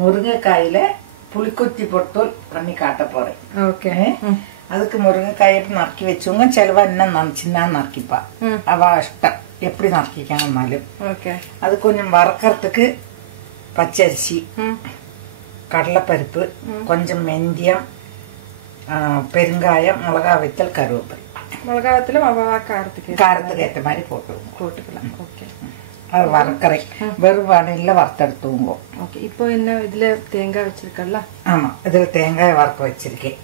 முருங்கைக்காயில புளிக்குத்தி பொட்டோல் பண்ணி காட்ட போறேன். ஓகே. அதுக்கு முருங்கைக்காயை நறுக்கி வச்சவங்க சிலவா இன்னும் சின்ன நறுக்கிப்பா. அவ இஷ்டம் எப்படி நறுக்கிக்கணும்னாலும். ஓகே. அது கொஞ்சம் வறுக்கிறதுக்கு பச்சரிசி, கடலைப்பருப்பு, கொஞ்சம் வெந்தயம், பெருங்காயம், மிளகா வத்தல், கருவேப்பிலை. மிளகா வத்தல் காரத்துக்கு ஏற்ற மாதிரி போட்டுக்கலாம். ஓகே. அது வறுக்கிறேன். வெறும் வானில வறுத்தெடுத்துவோங்க. ஓகே. இப்போ என்ன இதுல தேங்காய் வச்சிருக்கல? ஆமா, இதுல தேங்காய் வறுக்க வச்சிருக்கேன்.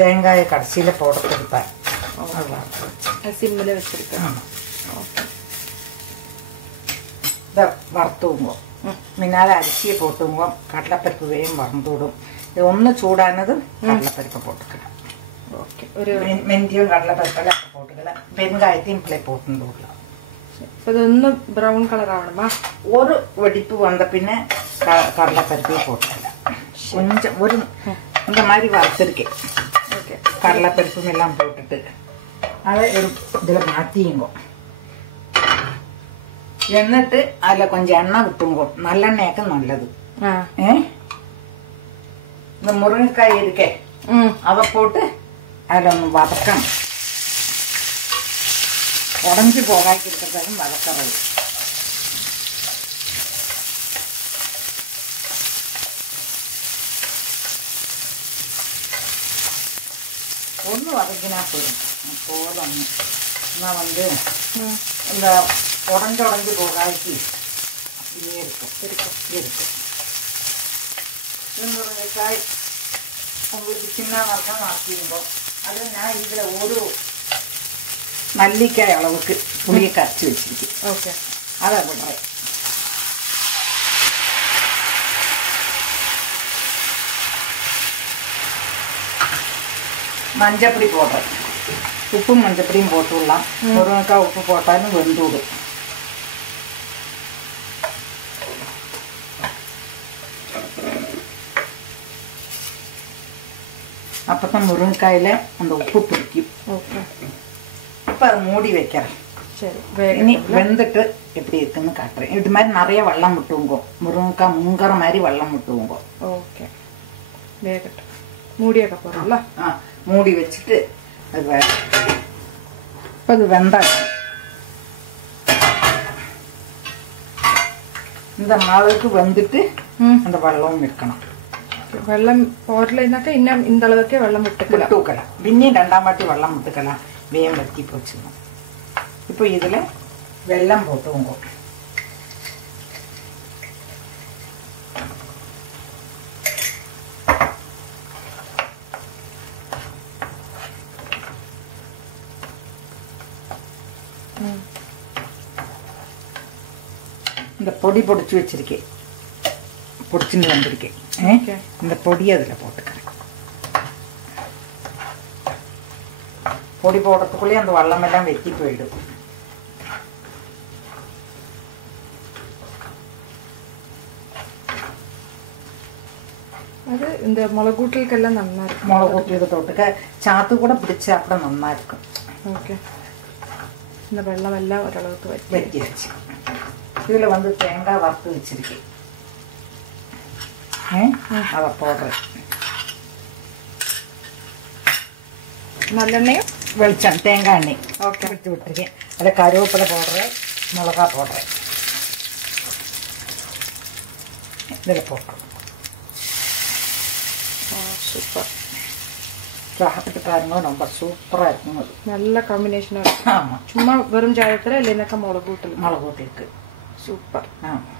தேங்காயை கடைசியில போட கொடுப்பேன். சிம்மில் வச்சிருக்கேன். വറുത്തുമ്പോ മിന്നാലെ അരിശിയെ പോട്ടുമ്പോ കടലപ്പരിപ്പ് വേഗം വറന്നു വിടും. ഇത് ഒന്ന് ചൂടാനതും കടലപ്പരിപ്പ് പോട്ടുക്കണം. ഒരു മെന്തിയും കടലപ്പരിപ്പെല്ലാം പോട്ടുക്കണം. പെരുങ്കായത്തെയും ഇപ്പളെ പോട്ടുണ്ടൂല്ല. ഇതൊന്ന് ബ്രൗൺ കളർ ആവണമാ. ഒരു വെടിപ്പ് വന്ന പിന്നെ കടലപ്പരിപ്പ് പോട്ടുകല. കൊഞ്ചം ഒരു இந்த மாதிரி வறுத்திருக்கேன். கடலைப்பருப்பும் எல்லாம் போட்டுட்டு அதை ஒரு இதில் மாற்றிங்கோ. എന്നിട്ട് അതിൽ கொஞ்சம் എണ്ണ വിട്ടുങ്കോ. നല്ലെണ്ണയൊക്കെ നല്ലത്. இந்த முருங்கைக்காய் இருக்கே அதை போட்டு அதில் ஒன்று வதக்கணும். உடஞ்சி போகாக்கி இருக்கிறதும் வதக்கிறது. ஒன்று வதக்கினா போதும். போதும். நான் வந்து இந்த உடஞ்சி போகாக்கி அப்படியே இருக்கும். முருங்கைக்காய் உங்களுக்கு சின்ன வரைக்கும் ஆக்கிங்கோ. அதில் நான் இதில் ஒரு மல்லிக்காய் அளவுக்கு புளியை கரைச்சி வச்சிருக்கேன். ஓகே. அதை விடுறேன். மஞ்சப்பொடி போடுறேன். உப்பும் மஞ்சப்பொடியும் போட்டு விடலாம். முருங்கைக்காய் உப்பு போட்டாலும் வெந்து விடும். அப்பதான் முருங்கைக்காயில அந்த உப்பு பிடிக்கும். இப்ப அதை மூடி வைக்கிறேன். இனி வெந்துட்டு எப்படி இருக்குன்னு காட்டுறேன். இது மாதிரி நிறைய வெள்ளம் விட்டுவோங்க. முருங்கைக்காய் முங்குற மாதிரி வெள்ளம் விட்டுவோங்க. ஓகே. வேகட்டும். மூடியாக போறோம்ல. மூடி வச்சுட்டு அது இப்போ அது வெந்தாச்சு. இந்த அளவுக்கு வந்துட்டு அந்த வெள்ளமும் இருக்கணும். വെള്ളം പോരലെന്നൊക്കെ இந்த அளவுக்கு വെള്ളം വിട്ടുക്കണം. പിന്നെയും രണ്ടാം വാട്ടി വെള്ളം വിട്ടുക്കണം. വേഗം വറ്റി പോച്ചു. ഇപ്പൊ ഇതില് വെള്ളം പോട്ടുമ്പോ இந்த பொடி பொடிச்சு வச்சிருக்கேன். பொடிச்சுன்னு வந்திருக்கேன். இந்த பொடி அதில் போட்டுக்கிறேன். பொடி போடுறதுக்குள்ளேயே அந்த வெள்ளமெல்லாம் வெட்டி போயிடும். அது இந்த முளகூட்டலுக்கெல்லாம் நல்லா இருக்கும். முளகூட்டலுக்கு தொட்டுக்க சாத்து கூட பிடிச்சா அப்படி நல்லா இருக்கும். ஓகே. இந்த வெள்ளம் எல்லாம் ஓரளவுக்கு வெட்டி வச்சு இதில் வந்து தேங்காய் வறுத்து வச்சிருக்கேன். அதை போடுறேன். நல்லெண்ணெயும் வெளிச்சம் தேங்காய் எண்ணெய் விட்டு விட்டுருக்கேன். அதில் கருவேப்பிலை போடுறேன், மிளகா போடுறேன். இதில் போடுறேன். சூப்பர். சாப்பிட்டு பாருங்க, ரொம்ப சூப்பராக இருக்கும். அது நல்ல காம்பினேஷனாக இருக்கும். ஆமாம். சும்மா வெறும் ஜாயத்தில் இல்லைனாக்கா மிளகூட்டல். மிளகூட்டலுக்கு சூப்பர். ஆமாம்.